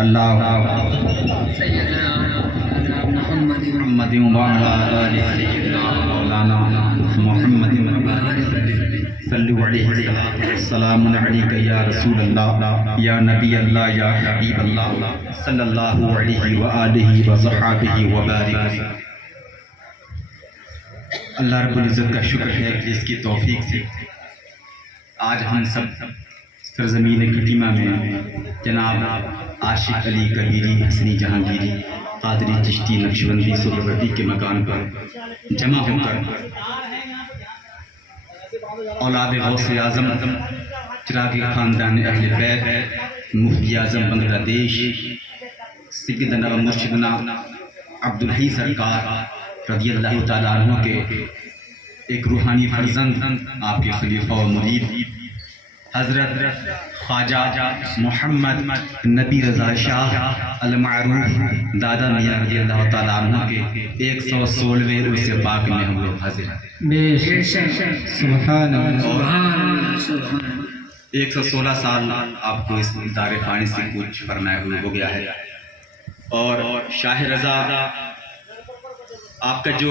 اللہ محمد وعلی آل سیدنا مولانا محمد صلو علیہ السلام علیک یا رسول اللہ یا نبی اللہ یا حبیب اللہ صلی اللہ علیہ وآلہ وصحابہ وبارک۔ اللہ رب العزت کا شکر ہے کہ اس کی توفیق سے آج ہم سب سرزمین کٹیمہ میں جناب عاشق علی کبیری حسنی جہانگیری قادری چشتی نقشبندی سہروردی کے مکان پر جمع ہو کر اولاد غوث اعظم چراغی خاندان اہل بیت مفتی اعظم بنگلہ دیش سیدنا و مرشدنا عبدالحی سرکار رضی اللہ تعالیٰ عنہ کے ایک روحانی فرزند آپ کے خلیفہ و مرید حضرت خواجہ محمد نبی رضا شاہ المعروف دادا میاں رضی اللہ تعالیٰ عنہ کے 116ویں عرس پاک میں ہم لوگ حاضر ہیں۔ سبحان اللہ۔ 116 سال آپ کو اس دار فانی سے کچھ فرمایا ہو گیا ہے، اور شاہ رضا آپ کا جو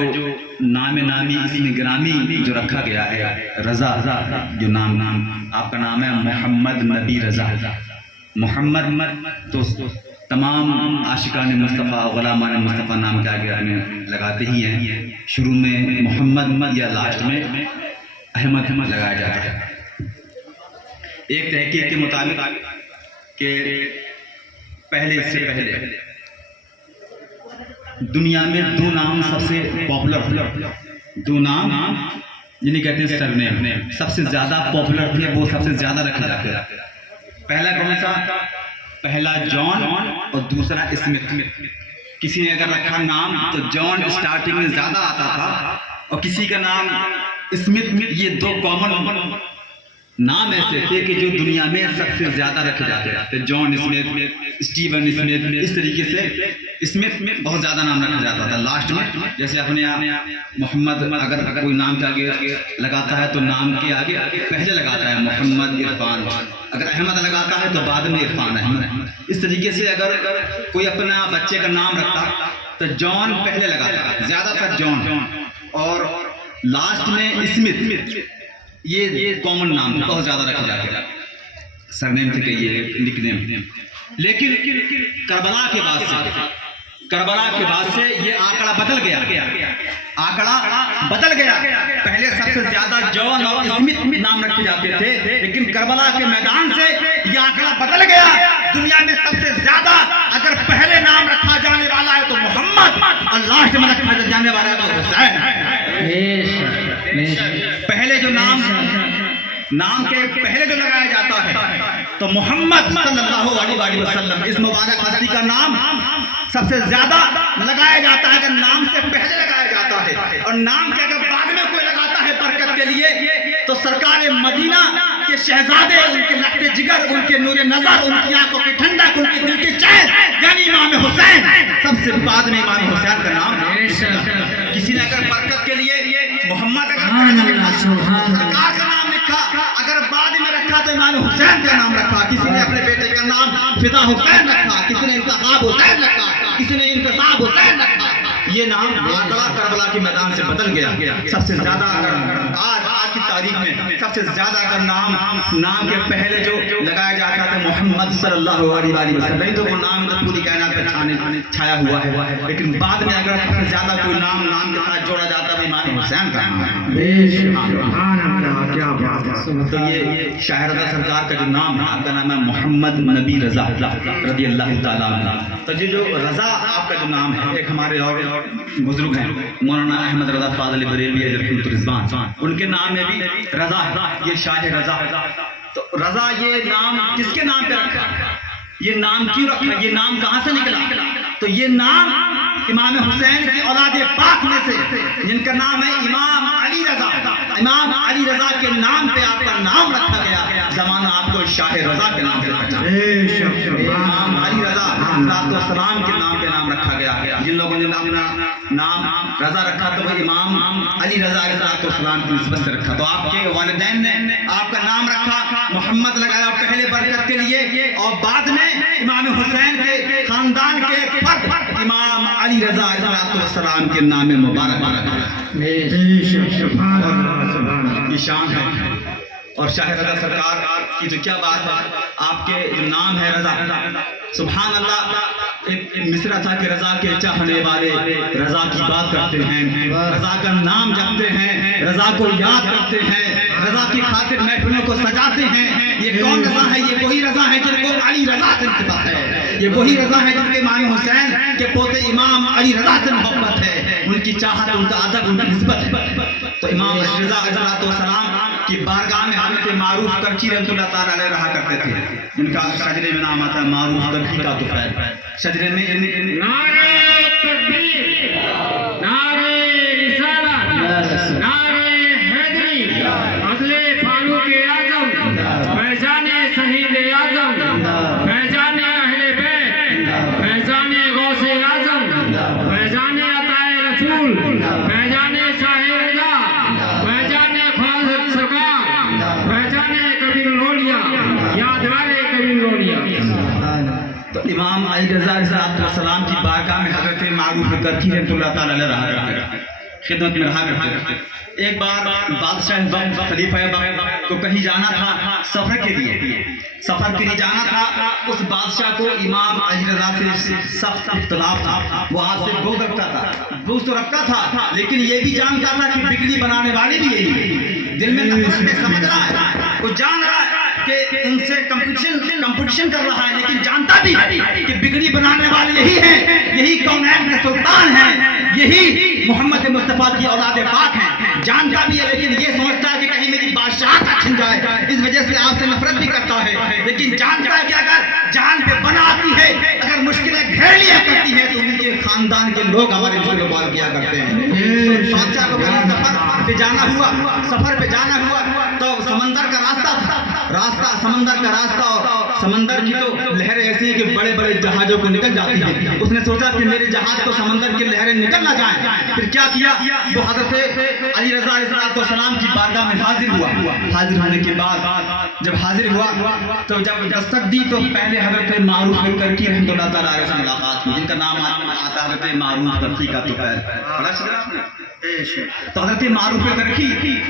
نام نامی اسم گرامی جو رکھا گیا ہے، رضا جو نام آپ کا نام ہے محمد نبی رضا۔ محمد تو تمام عاشقان مصطفیٰ غلامان مصطفیٰ نام کے آگے ہمیں لگاتے ہی ہیں، شروع میں محمد یا لاسٹ میں احمد لگایا جاتا ہے۔ ایک تحقیق کے مطابق کہ پہلے سے پہلے دنیا میں دو نام سب سے پاپولر، دو نام جنہیں کہتے ہیں سرنیم، سب سے زیادہ پاپولر تھے، وہ سب سے زیادہ رکھے جاتے ہیں۔ پہلا کون سا؟ پہلا جان اور دوسرا اسمتھ۔ کسی نے اگر رکھا نام تو جان اسٹارٹنگ میں زیادہ آتا تھا، اور کسی کا نام اسمتھ، یہ دو کامن نام ایسے تھے کہ جو دنیا میں سب سے زیادہ رکھے جاتے تھے، جان اسمتھ، اسٹیون اسمتھ، اس طریقے سے اسمتھ میں بہت زیادہ نام رکھا جاتا تھا لاسٹ میں۔ جیسے اپنے محمد اگر کوئی نام کے آگے لگاتا ہے تو نام کے آگے پہلے لگاتا ہے محمد عرفان، اگر احمد لگاتا ہے تو بعد میں عرفان احمد۔ اس طریقے سے اگر کوئی اپنا بچے کا نام رکھتا تو جان پہلے لگاتا، زیادہ تر جان، اور لاسٹ میں اسمتھ۔ یہ کامن نام تھا، بہت زیادہ رکھے جاتے ہیں، سرنیم تھے کہ یہ نک نیم۔ لیکن کربلا کے بعد سے یہ آنکڑا بدل گیا، پہلے سب سے زیادہ جان اور اسمتھ نام رکھے جاتے تھے، لیکن کربلا کے میدان سے یہ آنکڑا بدل گیا۔ دنیا میں سب سے زیادہ اگر پہلے نام رکھا جانے والا ہے تو محمد، اور لاسٹ میں رکھا جانے والا ہے تو حسین۔ پہلے جو نام کے پہلے جو لگایا جاتا ہے تو محمد صلی اللہ علیہ وسلم، اس مبارک ہستی کا نام سب سے زیادہ لگایا جاتا ہے اگر نام سے پہلے لگایا جاتا ہے، اور نام کے اگر بعد میں کوئی لگاتا ہے برکت کے لیے تو سرکار مدینہ کے شہزادے، ان کے لخت جگر، ان کے نور نظر، ان کی آنکھوں کی ٹھنڈک، ان کے دل کی چین، یعنی امام حسین، سب سے بعد میں امام حسین کا نام۔ کسی نے اگر برکت کے لیے محمد سرکار کا نام لکھا، اگر بعد میں رکھا تو امام حسین کا نام رکھا۔ کسی نے اپنے بیٹے کا نام فدا حسین رکھا، کسی نے انتخاب حسین رکھا، کسی نے انتصاب حسین رکھا۔ یہ نام آنکڑا کربلا کے میدان سے بدل گیا۔ سب سے زیادہ اگر آج کی تاریخ میں سب سے زیادہ اگر نام کے پہلے جو لگایا جاتا تھا محمد صلی اللہ علیہ وسلم، تو وہ نام تو پوری کائنات پہ چھایا ہوا ہے، لیکن بعد میں اگر سب سے زیادہ کوئی نام کے ساتھ جوڑا جاتا ہے امام حسین کا نام ہے۔ کیا بات ہے۔ تو یہ شاہ رضا سرکار کا جو نام ہے، آپ کا نام ہے محمد نبی رضا رضی اللہ تعالیٰ عنہ۔ تو یہ جو رضا آپ کا جو نام ہے، ایک ہمارے اور بزرگ ہیں مولانا احمد رضا فاضل بریلوی رحمۃ رضوان، ان کے نام میں بھی رضا ہے، یہ شاہ رضا۔ تو رضا یہ نام کس کے نام پہ رکھا؟ یہ نام کیوں رکھا؟ یہ نام کہاں سے نکلا؟ تو یہ نام امام حسین کی اولاد پاک میں سے جن کا نام ہے امام علی رضا، امام علی رضا کے نام پہ آپ کا نام رکھا گیا، زمانہ آپ کو شاہ رضا کے نام سے پہچانا۔ امام علی رضا السلام کے نام پہ نام رکھا گیا، جن لوگوں نے اپنا نام رضا رکھا تو وہ امام علی رضا السلام کی نسبت سے رکھا۔ تو آپ کے والدین نے آپ کا نام رکھا، محمد لگایا پہلے برکت کے لیے، اور بعد میں امام حسین کے خاندان کے ایک فرد امام علی رضا السلام کے نام مبارک رکھا۔ یہ شان ہے۔ اور شاہ رضا سرکار کی جو کیا بات ہے، آپ کے جو نام ہے رضا، سبحان اللہ، ایک مصرع تھا کہ رضا کے چاہنے والے رضا کی بات کرتے ہیں، رضا کا نام جپتے ہیں، رضا کو یاد کرتے ہیں، رضا کی خاطر محفلوں کو سجاتے ہیں۔ یہ کون رضا ہے؟ یہ وہی رضا ہے جن کو علی رضا سے انتباہ ہے، یہ وہی رضا ہے جن کے امام حسین کے پوتے امام علی رضا سے محبت ہے، ان کی چاہت، ان کا ادب، ان کی نسبت ہے۔ تو امام علی رضا علیہ السلام کی بارگاہ میں حضرت معروف کرچی رحمۃ اللہ تعالیٰ علیہ رہا کرتے تھے، جن کا شجرے میں نام آتا ہے معروف کرچی کا طفیل۔ شجرے میں نعرہ تکبیر، نعرہ رسالت، نعرہ حیدری، عدل فاروق اعظم، فیضان شہید اعظم، فیضان اہل بیت، فیضان غوث اعظم، فیضان عطا رسول، فیضان شاہ رضا، فیضان خواجہ سرکار، فیضان کبیر لونیا، یادگار کبیر لونیا۔ تو امام علی رضا علیہ السلام کی بارگاہ میں حضرت معروف کرچی رحمۃ اللہ تعالیٰ علیہ رہا کرتے تھے، خدمت میں رہا کرتے تھے۔ ایک بار بادشاہ وقت، خلیفہ وقت کو کہیں جانا تھا سفر کے لیے جانا تھا۔ اس بادشاہ کو امام علی رضا سے سخت اختلاف تھا، وہ آپ سے بغض تو رکھتا تھا، لیکن یہ بھی جانتا تھا کہ بگڑی بنانے والے بھی یہی، دل میں نفرت میں سمجھ رہا ہے، وہ جان رہا ہے کہ ان سے کمپٹیشن کر رہا ہے، لیکن جانتا بھی ہے کہ بگڑی بنانے والے یہی ہیں، یہی کونین کے سلطان ہیں، یہی محمد مصطفیٰ کی اولاد پاک ہیں۔ جانتا بھی ہے، لیکن یہ سوچتا ہے کہ کہیں میری بادشاہت نہ چھن جائے، اس وجہ سے آپ سے نفرت بھی کرتا ہے، لیکن جانتا ہے کہ اگر جان پہ بنا آتی ہے، اگر مشکلیں گھیر لیا کرتی ہے تو ان کے خاندان کے لوگ ہمارے مشکلوں پار کیا کرتے ہیں۔ بادشاہ کو کہیں سفر پہ جانا ہوا تو سمندر کا راستہ اور سمندر کی تو لہریں ایسی ہیں کہ بڑے بڑے جہازوں کو نکل جاتی ہیں۔ اس نے سوچا کہ میرے جہاز کو سمندر کی لہریں نکل نہ جائیں، پھر کیا کیا، وہ حضرت علی رضا علیہ السلام کی بارگاہ میں حاضر ہوا۔ حاضر ہونے کے بعد جب حاضر ہوا تو جب دستک دی تو پہلے حضرت معروف کرچی رحمۃ اللہ تعالیٰ علیہ سے ملاقات ہوئی، جن کا نام آتا ہے حضرت معروف کرچی کا طفیل۔ تو حضرت معروف کرچی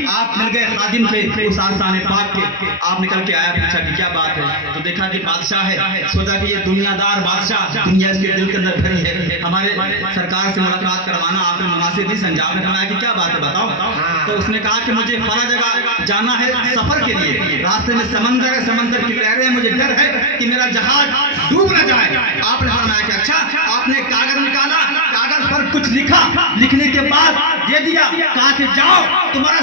آپ مل گئے، خادم تھے اس آستان پاک کے، آپ نکل کے آیا، پوچھا کہ کیا بات ہے، تو دیکھا کہ بادشاہ ہے، سوچا کہ یہ دنیا دار بادشاہ، دنیا اس کے دل کے اندر بھری ہے، ہمارے سرکار سے ملاقات کروانا آپ نے مناسب نہیں سمجھا۔ آپ نے کہا کہ کیا بات ہے بتاؤ، تو اس نے کہا کہ مجھے فلاں جگہ جانا ہے سفر کے لیے، راستے میں سمندر ہے، سمندر کی لہریں، مجھے ڈر ہے کہ میرا جہاز ڈوب نہ جائے۔ آپ نے فرمایا کہ اچھا، آپ نے کاغذ نکالا، کاغذ پر کچھ لکھا، لکھنے کے بعد دے دیا، کہا کہ جاؤ، تمہارا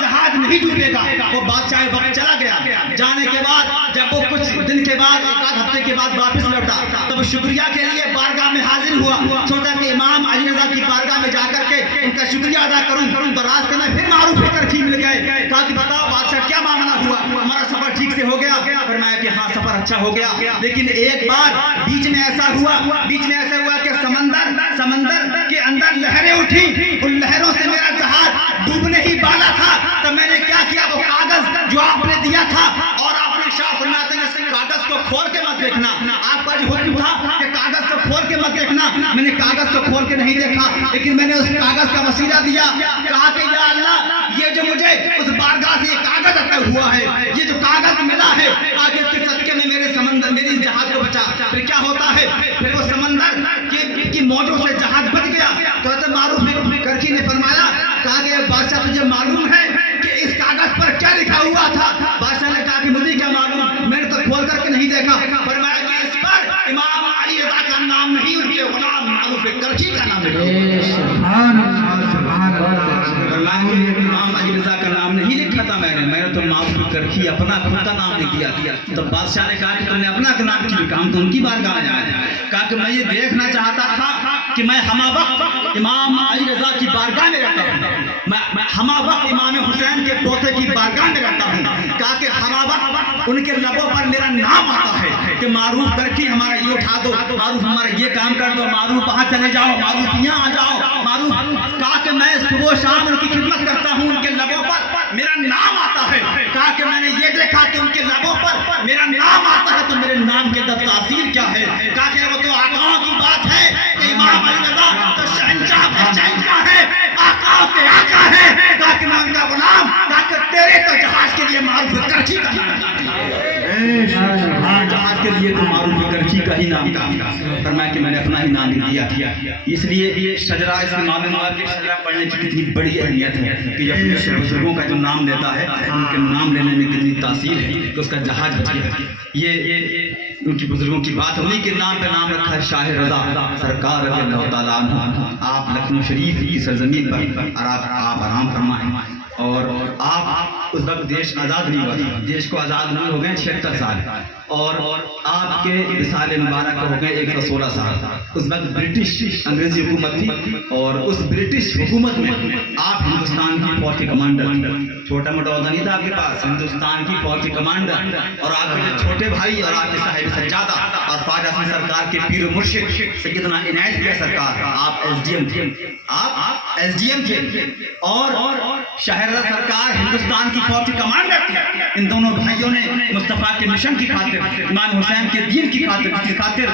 جہاز نہیں ڈوبے گا۔ وہ بادشاہ وقت چلا گیا، جانے کے بعد جب وہ کچھ دن کے بعد، ایک آدھ ہفتے کے بعد واپس لوٹا، تب شکریہ کے لیے بارگاہ میں حاضر ہوا، سوچا کہ امام علی رضا کی بارگاہ میں جا کر کے ان کا شکریہ ادا کروں، تو راستے میں پھر معروف کرچی مل گئے، کہا کہ بتاؤ بادشاہ کیا معاملہ ہوا، ہمارا سفر ٹھیک سے ہو گیا؟ فرمایا کہ ہاں سفر اچھا ہو گیا، لیکن ایک بار بیچ میں ایسا ہوا کہ سمندر کے اندر لہریں اٹھی، ان لہروں سے میرا جہاز ڈوبنے ہی والا تھا، تب میں نے کیا کیا، وہ کاغذ جو آپ نے دیا تھا، اور آپ نے شاہ فرماتے ہیں کاغذ کو کھول کے مت دیکھنا، آپ کا جو حکم تھا کہ کاغذ کو کھول کے مت دیکھنا، میں نے کاغذ کو کھول کے نہیں دیکھا، لیکن میں نے اس کاغذ کا وسیلہ دیا، کہا کہ یا اللہ، یہ جو مجھے اس بارگاہ سے یہ کاغذ عطا ہوا ہے، یہ جو کاغذ ملا ہے، آج اس کے صدقے میں میری جہاز کو بچا۔ پھر کیا ہوتا ہے، پھر وہ سمندر کی موجوں سے جہاز بچ گیا۔ تو حضرت معروف کرچی نے فرمایا، کہا کہ بادشاہ تجھے معلوم ہے کہ اس کاغذ پر کیا لکھا ہوا تھا؟ بادشاہ نے کہا کہ مجھے کیا معلوم، میں نے تو کھول کر کے نہیں دیکھا۔ فرمایا کہ اس پر امام علی رضا کا نام نہیں، ان کے غلام معروف کرچی کا نام لکھا ہوا ہے۔ امام علی رضا کا نام نہیں لکھا تھا میں نے تو معروف کرچی اپنا خود کا نام لکھ دیا۔ تو بادشاہ نے کہا کہ تم نے اپنا نام کیوں لکھا، ہم تو ان کی بارگاہ میں جائیں۔ کہا کہ میں یہ دیکھنا چاہتا تھا کہ میں ہمہ وقت امام علی رضا کی بارگاہ میں رہتا ہوں، میں ہمہ وقت امام حسین کے پوتے کی بارگاہ میں رہتا ہوں، کہا کہ ہمہ وقت ان کے لبوں پر میرا نام آتا ہے کہ معروف کرکی ہمارا یہ اٹھا دو، معروف ہمارا یہ کام کر دو، معروف وہاں چلے جاؤ، معروف یہاں آ جاؤ، معروف کہا کہ میں صبح و شام ان کی خدمت کرتا ہوں، ان کے لبوں پر میرا نام آتا ہے، کہا کہ میں نے یہ دیکھا کہ ان کے لبوں پر میرا نام آتا ہے تو میرے نام کے اندر تاثیر کیا ہے، کہا کہ وہ تو آقاؤں کی بات ہے کہ امام علی رضا تو شہنشاہ کے شہنشاہ ہے، آقاؤں کے آقا ہے، کہا کہ میں ان کا غلام، کہا کہ تیرے تو جہاز کے لیے معروف کرچی کا جہاز کے لیے تو معروف کرچی کا ہی نام تھا، فرمایا کہ میں نے اپنا ہی نام دیا تھا، اس لیے شجرہ اس سے معلوم ہوا کہ شجرہ پڑھنے کی کتنی بڑی اہمیت ہے کہ جب اپنے بزرگوں کا جو نام لیتا ہے ان کے نام لینے میں کتنی تاثیر ہے کہ اس کا جہاز بچ گیا، یہ ان کی بزرگوں کی بات، انہی کے نام پہ نام رکھا ہے شاہ رضا سرکار رضی اللہ تعالیٰ عنہ، آپ لکھنؤ شریف کی سرزمین پر آپ آرام فرمائیں، اور آپ اس وقت دیش آزاد نہیں ہوا تھا، دیش کو آزاد ہوئے ہو گئے 76 سال، اور آپ کے وصال مبارک ہو گئے 116 سال، اس وقت برٹش انگریزی حکومت تھی، اور اس برٹش حکومت میں آپ ہندوستان کی فوج کے کمانڈر، چھوٹا موٹا عہدہ نہیں تھا آپ کے پاس، ہندوستان کی فوج کے کمانڈر، اور آپ کے چھوٹے بھائی اور آپ کے صاحب سجادہ اور خواجہ حسین سرکار کے پیر و مرشد سیدنا عنایت کیا سرکار، آپ ایس ڈی ایم تھے، اور شاہ رضا سرکار ہندوستان کی فوج کے کمانڈر تھے، ان دونوں بھائیوں نے مصطفیٰ کے مشن کی خاطر، امام حسین کے دین کی خاطر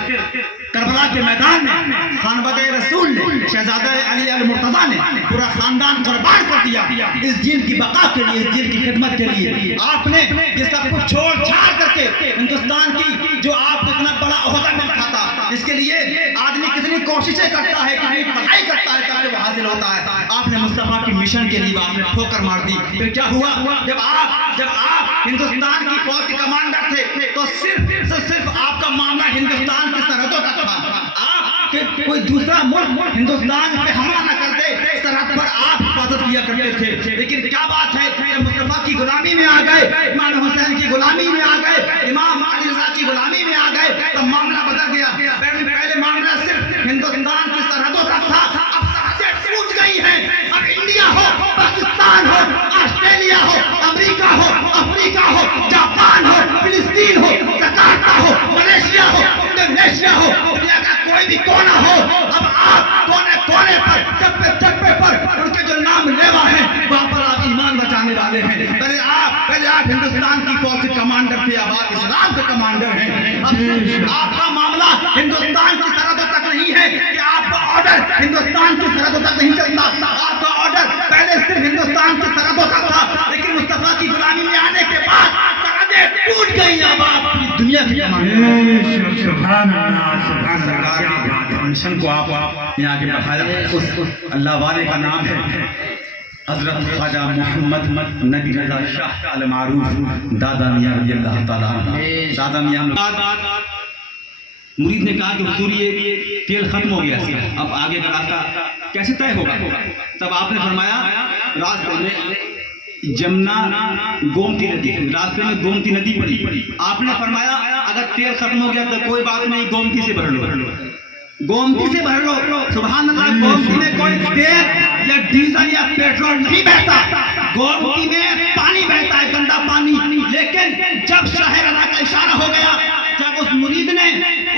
کربلا کے میدان میں خانوادہ رسول نے، شہزادہ علی المرتضیٰ نے پورا خاندان قربان کر دیا اس دین کی بقا کے لیے، اس دین کی خدمت کے لیے، آپ نے یہ سب کچھ چھوڑ چھاڑ کر کے ہندوستان کی جو آپ کو اتنا بڑا عہدہ ملتا تھا، اس کے لیے آدمی کتنی کوششیں کرتا ہے، کتنی پڑھائی کرتا ہے تب وہ حاصل ہوتا ہے، آپ نے مصطفیٰ کی مشن کے لیے آپ نے ٹھوکر مار دی، پھر کیا ہوا جب آپ ہندوستان کی فوج کے کمانڈر تھے تو صرف آپ کا معاملہ ہندوستان کی سرحدوں کا تھا، آپ کہ کوئی دوسرا ملک ہندوستان پہ حملہ نہ کر دے، سرحد پر آپ حفاظت کیا کرتے تھے، لیکن کیا بات ہے کہ مصطفیٰ کی غلامی میں آ گئے، امام حسین کی غلامی میں آ گئے، امام علی رضا کی غلامی میں آ گئے تو معاملہ بدل گیا، پہلے معاملہ صرف ہندوستان کی سرحدوں تک تھا، اب سرحدیں ٹوٹ گئی ہیں، اب انڈیا ہو، پاکستان ہو، آسٹریلیا ہو، امریکہ ہو، افریقہ ہو، جاپان ہو، فلسطین ہو، جکارتا ہو، ملیشیا ہو، انڈونیشیا ہو، دنیا کا کوئی بھی کونا ہو، اب آپ کونے پر چپے پر ان کے جو نام لیوا ہیں وہاں پر آپ ایمان بچانے والے ہیں، پہلے آپ ہندوستان کی فوج کے کمانڈر تھے، اب آپ اسلام کے کمانڈر ہیں، اب آپ کا معاملہ ہندوستان کی سرحدوں تک نہیں ہے کہ آپ کا آرڈر ہندوستان کی سرحدوں تک نہیں چلتا، آپ کا آرڈر پہلے صرف ہندوستان کی سرحدوں تک تھا، لیکن مصطفیٰ کی غلامی میں آنے کے بعد سرحدیں ٹوٹ گئی، اب آپ پوری دنیا کی سبحان اللہ، سرکار کے مشن کو آپ یہاں کے بڑھایا، اس اللہ والے کا نام ہے حضرت خواجہ محمد نبی رضا شاہ المعروف دادا میاں رضی اللہ تعالیٰ عنہ، دادا میاں مرید نے کہا کہ حضور یہ تیل ختم ہو گیا، اب آگے کا راستہ کیسے طے ہوگا؟ تب آپ نے فرمایا راستے میں جمنا گومتی ندی، راستے میں گومتی ندی پڑی، آپ نے فرمایا اگر تیل ختم ہو گیا تو کوئی بات نہیں، گومتی سے بھر لو، گومتی سے بھر لو، سبحان اللہ، گومتی میں کوئی تیل یا ڈیزل یا پیٹرول نہیں بہتا، گومتی میں پانی بہتا ہے، گندا پانی، لیکن جب شاہ رضا کا اشارہ ہو گیا، جب اس مرید نے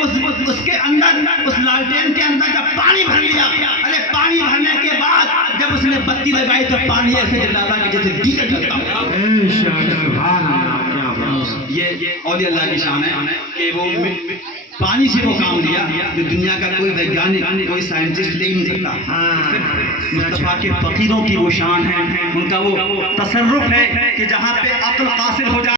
اس کے اندر، اس لالٹین کے اندر جب پانی بھر لیا، ارے پانی بھرنے کے بعد جب اس نے بتی لگائی تو پانی ایسے جلاتا کہ جیسے ڈیزل جلتا ہو، یہ اولیاء اللہ کی شان ہے کہ وہ پانی سے وہ کام لیا جو دنیا کا کوئی ویگیانک، کوئی سائنٹسٹ لے نہیں سکتا، مصطفیٰ کے فقیروں کی وہ شان ہے، ان کا وہ تصرف ہے کہ جہاں پہ عقل قاصر ہو جائے